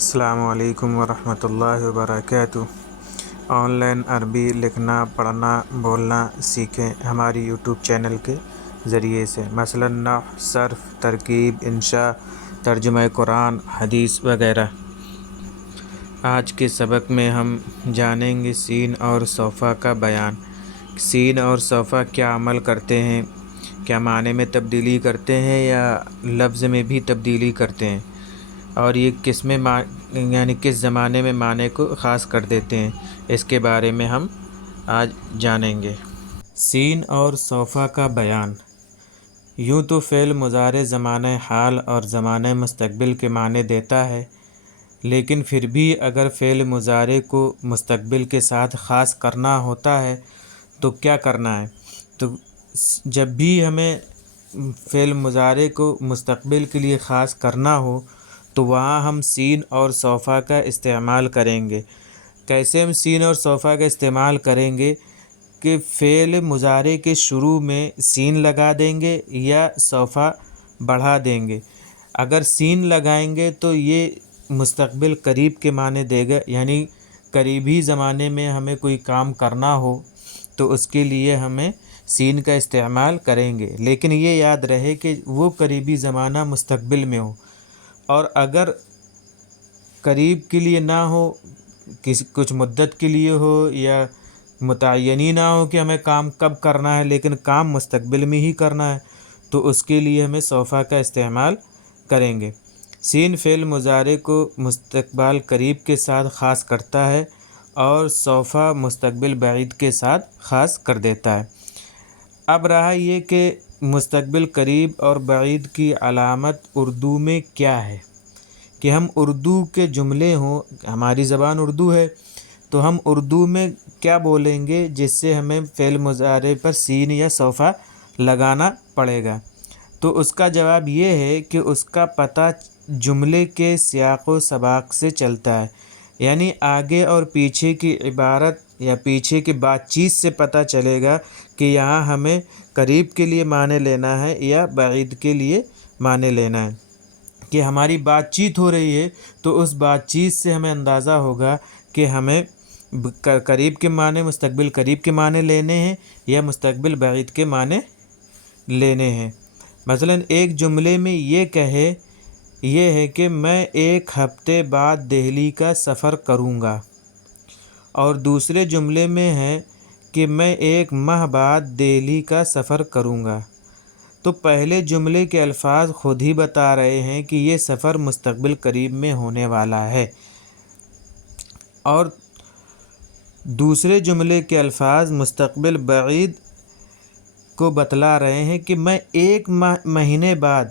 السلام علیکم ورحمۃ اللہ وبرکاتہ۔ آن لائن عربی لکھنا، پڑھنا، بولنا سیکھیں ہماری یوٹیوب چینل کے ذریعے سے، مثلا نحو، صرف، ترکیب، انشاء، ترجمہ قرآن، حدیث وغیرہ۔ آج کے سبق میں ہم جانیں گے سین اور صوفہ کا بیان۔ سین اور صوفہ کیا عمل کرتے ہیں، کیا معنی میں تبدیلی کرتے ہیں یا لفظ میں بھی تبدیلی کرتے ہیں، اور یہ کس زمانے میں معنی کو خاص کر دیتے ہیں، اس کے بارے میں ہم آج جانیں گے۔ سین اور صوفہ کا بیان۔ یوں تو فعل مضارع زمانہ حال اور زمانہ مستقبل کے معنی دیتا ہے، لیکن پھر بھی اگر فعل مضارع کو مستقبل کے ساتھ خاص کرنا ہوتا ہے تو کیا کرنا ہے؟ تو جب بھی ہمیں فعل مضارع کو مستقبل کے لیے خاص کرنا ہو تو وہاں ہم سین اور صوفہ کا استعمال کریں گے۔ کیسے ہم سین اور صوفہ کا استعمال کریں گے کہ فعل مضارع کے شروع میں سین لگا دیں گے یا صوفہ بڑھا دیں گے۔ اگر سین لگائیں گے تو یہ مستقبل قریب کے معنی دے گا، یعنی قریبی زمانے میں ہمیں کوئی کام کرنا ہو تو اس کے لیے ہمیں سین کا استعمال کریں گے، لیکن یہ یاد رہے کہ وہ قریبی زمانہ مستقبل میں ہو، اور اگر قریب کے لیے نہ ہو، کچھ مدت کے لیے ہو، یا متعینی نہ ہو کہ ہمیں کام کب کرنا ہے لیکن کام مستقبل میں ہی کرنا ہے، تو اس کے لیے ہمیں صوفہ کا استعمال کریں گے۔ سین فعل مضارع کو مستقبل قریب کے ساتھ خاص کرتا ہے اور صوفہ مستقبل بعید کے ساتھ خاص کر دیتا ہے۔ اب رہا یہ کہ مستقبل قریب اور بعید کی علامت اردو میں کیا ہے، کہ ہم اردو کے جملے ہوں، ہماری زبان اردو ہے تو ہم اردو میں کیا بولیں گے جس سے ہمیں فعل مضارع پر سین یا صوفہ لگانا پڑے گا؟ تو اس کا جواب یہ ہے کہ اس کا پتہ جملے کے سیاق و سباق سے چلتا ہے، یعنی آگے اور پیچھے کی عبارت یا پیچھے کی بات چیت سے پتہ چلے گا کہ یہاں ہمیں قریب کے لیے معنی لینا ہے یا بعید کے لیے معنی لینا ہے۔ کہ ہماری بات چیت ہو رہی ہے تو اس بات چیت سے ہمیں اندازہ ہوگا کہ ہمیں قریب کے معنی، مستقبل قریب کے معنی لینے ہیں یا مستقبل بعید کے معنی لینے ہیں۔ مثلا ایک جملے میں یہ ہے کہ میں 1 ہفتے بعد دہلی کا سفر کروں گا، اور دوسرے جملے میں ہے کہ میں 1 ماہ بعد دہلی کا سفر کروں گا۔ تو پہلے جملے کے الفاظ خود ہی بتا رہے ہیں کہ یہ سفر مستقبل قریب میں ہونے والا ہے، اور دوسرے جملے کے الفاظ مستقبل بعید کو بتلا رہے ہیں کہ میں 1 مہینے بعد،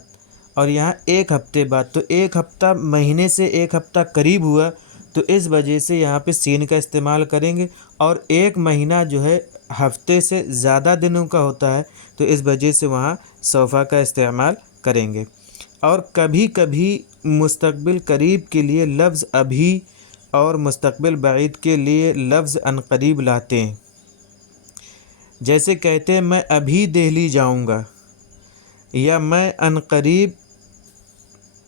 اور یہاں 1 ہفتے بعد، تو 1 ہفتہ مہینے سے 1 ہفتہ قریب ہوا تو اس وجہ سے یہاں پہ سین کا استعمال کریں گے، اور 1 مہینہ جو ہے ہفتے سے زیادہ دنوں کا ہوتا ہے تو اس وجہ سے وہاں صوفہ کا استعمال کریں گے۔ اور کبھی کبھی مستقبل قریب کے لیے لفظ ابھی اور مستقبل بعید کے لیے لفظ عنقریب لاتے ہیں، جیسے کہتے ہیں میں ابھی دہلی جاؤں گا، یا میں عنقریب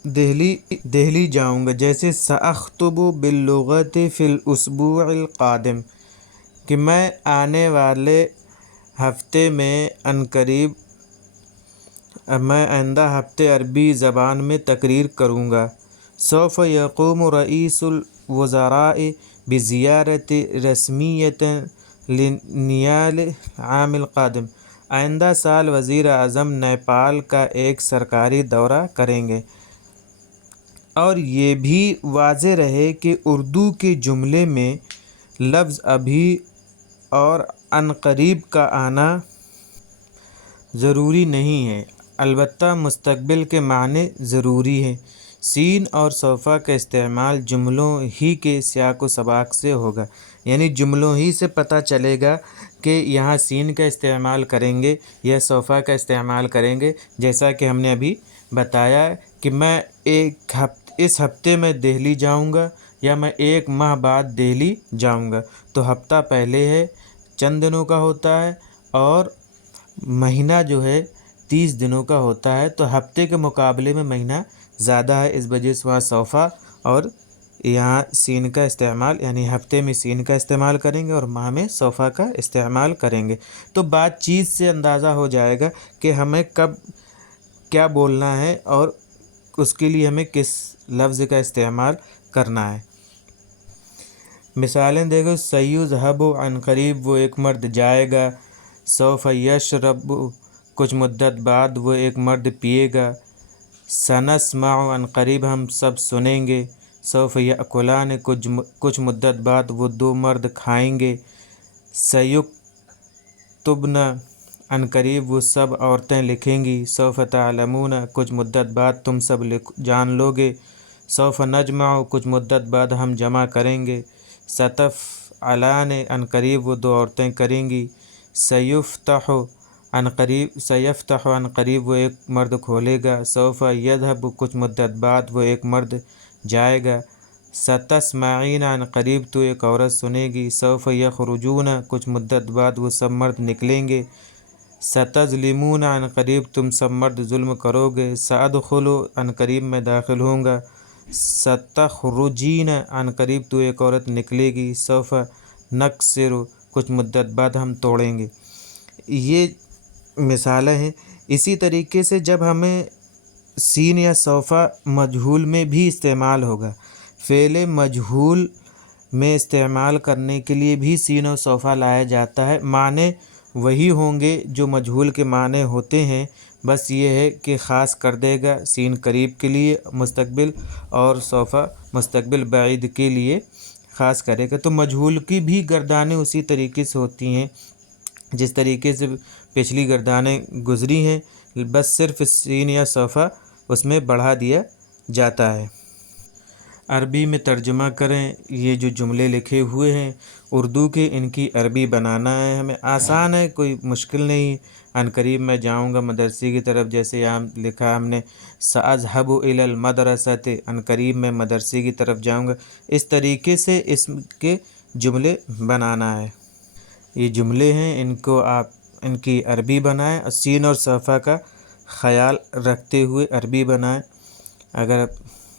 دہلی جاؤں گا، جیسے سأخطب باللغۃ فی الاسبوع القادم، کہ میں آنے والے ہفتے میں عنقریب میں آئندہ ہفتے عربی زبان میں تقریر کروں گا۔ سوف یقوم رئیس الوزراء بزیارت رسمیۃ لنیپال عام القادم، آئندہ سال وزیر اعظم نیپال کا ایک سرکاری دورہ کریں گے۔ اور یہ بھی واضح رہے کہ اردو کے جملے میں لفظ ابھی اور عنقریب کا آنا ضروری نہیں ہے، البتہ مستقبل کے معنی ضروری ہے۔ سین اور صوفہ کا استعمال جملوں ہی کے سیاق و سباق سے ہوگا، یعنی جملوں ہی سے پتہ چلے گا کہ یہاں سین کا استعمال کریں گے یا صوفہ کا استعمال کریں گے، جیسا کہ ہم نے ابھی بتایا کہ میں اس ہفتے میں دہلی جاؤں گا یا میں 1 ماہ بعد دہلی جاؤں گا، تو ہفتہ پہلے ہے، چند دنوں کا ہوتا ہے، اور مہینہ جو ہے 30 دنوں کا ہوتا ہے، تو ہفتے کے مقابلے میں مہینہ زیادہ ہے، اس وجہ سے وہاں صوفہ اور یہاں سین کا استعمال یعنی ہفتے میں سین کا استعمال کریں گے اور ماہ میں صوفہ کا استعمال کریں گے، تو بات چیت سے اندازہ ہو جائے گا کہ ہمیں کب کیا بولنا ہے اور اس کے لیے ہمیں کس لفظ کا استعمال کرنا ہے۔ مثالیں دیکھو، سیذھب عن قریب وہ ایک مرد جائے گا، سوف یشرب کچھ مدت بعد وہ ایک مرد پیے گا، سنسمع عن قریب ہم سب سنیں گے، سوف یأکلان کچھ مدت بعد وہ دو مرد کھائیں گے، سیکتبن عن قریب وہ سب عورتیں لکھیں گی، سوف تعلمون کچھ مدت بعد تم سب جان لو گے، سوف نجمع کچھ مدت بعد ہم جمع کریں گے، ستفعلان عن قریب وہ دو عورتیں کریں گی، سیفتح عن قریب وہ ایک مرد کھولے گا، سوف یذهب کچھ مدت بعد وہ ایک مرد جائے گا، ستسمعین عن قریب تو ایک عورت سنے گی، سوف یخرجون کچھ مدت بعد وہ سب مرد نکلیں گے، ستظلمون عن قریب تم سب مرد ظلم کرو گے، سأدخل عن قریب میں داخل ہوں گا، ستخرجین عن قریب تو ایک عورت نکلے گی، سوف نکسر کچھ مدت بعد ہم توڑیں گے۔ یہ مثالیں ہیں۔ اسی طریقے سے جب ہمیں سین یا صوفہ مجہول میں بھی استعمال ہوگا، فعل مجہول میں استعمال کرنے کے لیے بھی سین اور صوفہ لایا جاتا ہے، معنی وہی ہوں گے جو مجہول کے معنی ہوتے ہیں، بس یہ ہے کہ خاص کر دے گا، سین قریب کے لیے مستقبل اور صوفہ مستقبل بعید کے لیے خاص کرے گا۔ تو مجہول کی بھی گردانیں اسی طریقے سے ہوتی ہیں جس طریقے سے پچھلی گردانیں گزری ہیں، بس صرف سین یا صوفہ اس میں بڑھا دیا جاتا ہے۔ عربی میں ترجمہ کریں۔ یہ جو جملے لکھے ہوئے ہیں اردو کے، ان کی عربی بنانا ہے ہمیں، آسان ہے، کوئی مشکل نہیں۔ عن قریب میں جاؤں گا مدرسے کی طرف، جیسے یہاں لکھا ہم نے سأذهب إلى المدرسة، عن قریب میں مدرسے کی طرف جاؤں گا، اس طریقے سے اس کے جملے بنانا ہے۔ یہ جملے ہیں، ان کو آپ ان کی عربی بنائیں، اور سین اور صوفہ کا خیال رکھتے ہوئے عربی بنائیں۔ اگر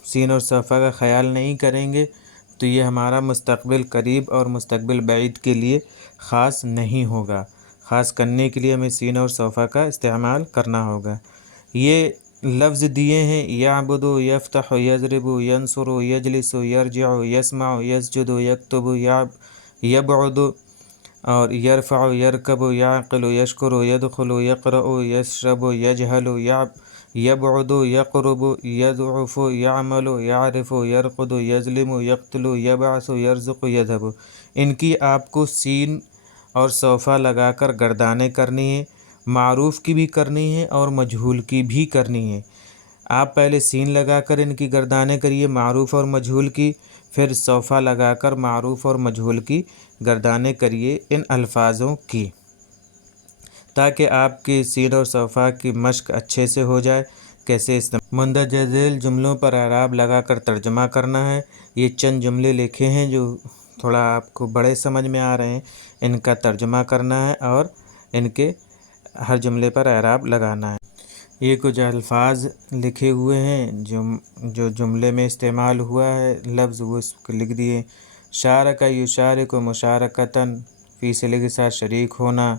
سین اور صوفہ کا خیال نہیں کریں گے تو یہ ہمارا مستقبل قریب اور مستقبل بعید کے لیے خاص نہیں ہوگا۔ خاص کرنے کے لیے ہمیں سین اور صوفہ کا استعمال کرنا ہوگا۔ یہ لفظ دیے ہیں، یعبد، یفتح، یضرب، ینصر، یجلس، یرجع، یسمع، یسجد، یکتب، یبعد، اور یرفع، یرکب، یعقل، یشکر، یدخل، یقرأ، یشرب، یجہل، یبعد، یقرب، یضعف، یعمل، یعرف، یرقد، یظلم، یقتل، یبعث، یرزق، یذهب۔ ان کی آپ کو سین اور صوفہ لگا کر گردانیں کرنی ہیں، معروف کی بھی کرنی ہیں اور مجہول کی بھی کرنی ہیں۔ آپ پہلے سین لگا کر ان کی گردانیں کریے، معروف اور مجہول کی، پھر صوفہ لگا کر معروف اور مجہول کی گردانیں کریے ان الفاظوں کی، تاکہ آپ کی سین اور صوفہ کی مشق اچھے سے ہو جائے۔ کیسے مندرجہ ذیل جملوں پر اعراب لگا کر ترجمہ کرنا ہے۔ یہ چند جملے لکھے ہیں جو تھوڑا آپ کو بڑے سمجھ میں آ رہے ہیں، ان کا ترجمہ کرنا ہے اور ان کے ہر جملے پر اعراب لگانا ہے۔ یہ کچھ الفاظ لکھے ہوئے ہیں جو جملے میں استعمال ہوا ہے لفظ، وہ اس کو لکھ دیے۔ شارک یشارک مشارکتاً، فی صلے کے ساتھ شریک ہونا،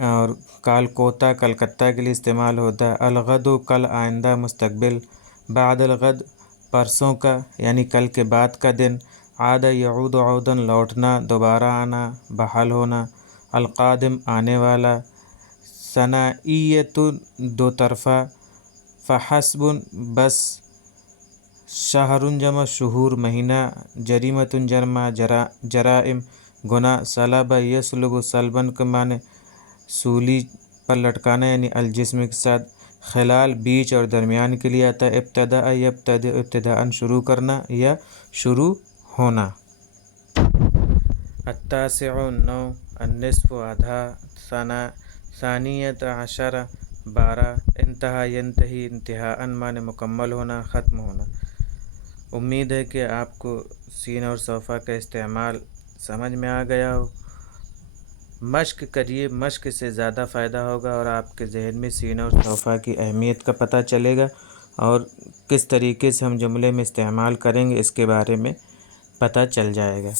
اور کالکوتا کلکتہ کے لیے استعمال ہوتا ہے۔ الغد کل، آئندہ مستقبل۔ بعد الغد پرسوں کا یعنی کل کے بعد کا دن۔ عاد یعود عوداً لوٹنا، دوبارہ آنا، بحال ہونا۔ القادم آنے والا۔ ثنائیۃ دو طرفہ۔ فحسب بس۔ شہر جمع شہور مہینہ۔ جریمۃ جرمہ جرائم گناہ۔ سلب یسلب سلباً کے معنی سولی پر لٹکانا یعنی الجسم کے ساتھ۔ خلال بیچ اور درمیان کے لیے آتا ہے۔ ابتدأ یبتدئ ابتداءً شروع کرنا یا شروع ہونا۔ التاسع نو۔ النصف آدھا۔ ثانیۃ عشر 12۔ انتہا ینتہی انتہاءً معنی مکمل ہونا، ختم ہونا۔ امید ہے کہ آپ کو سین اور صوفہ کا استعمال سمجھ میں آ گیا ہو۔ مشق کریے، مشق سے زیادہ فائدہ ہوگا اور آپ کے ذہن میں سین اور صوفہ کی اہمیت کا پتہ چلے گا۔ اور کس طریقے سے ہم جملے میں استعمال کریں گے اس کے بارے میں پتہ چل جائے گا۔